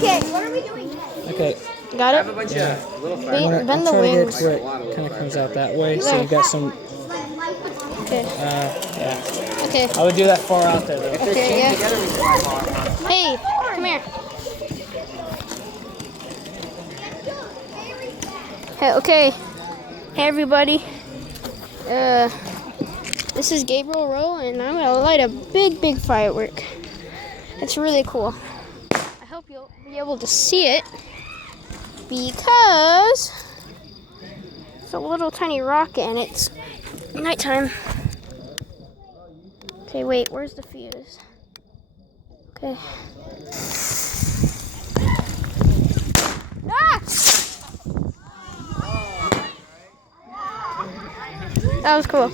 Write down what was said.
Okay, what are we doing? Okay. Got I it? have a bunch Yeah. of little I'm fireworks. Bend the trying to get it wings. to where it kind of comes out that way. So you got some. Okay. Yeah. Okay. I would do that far out there though. Okay, yeah. Together we can light off. Hey, come here. Hey, okay. Hey, everybody. This is Gabriel Rowe, and I'm gonna light a big firework. It's really cool. I hope you'll be able to see it because it's a little tiny rocket and it's nighttime. Okay, wait, where's the fuse? Okay. Ah! That was cool.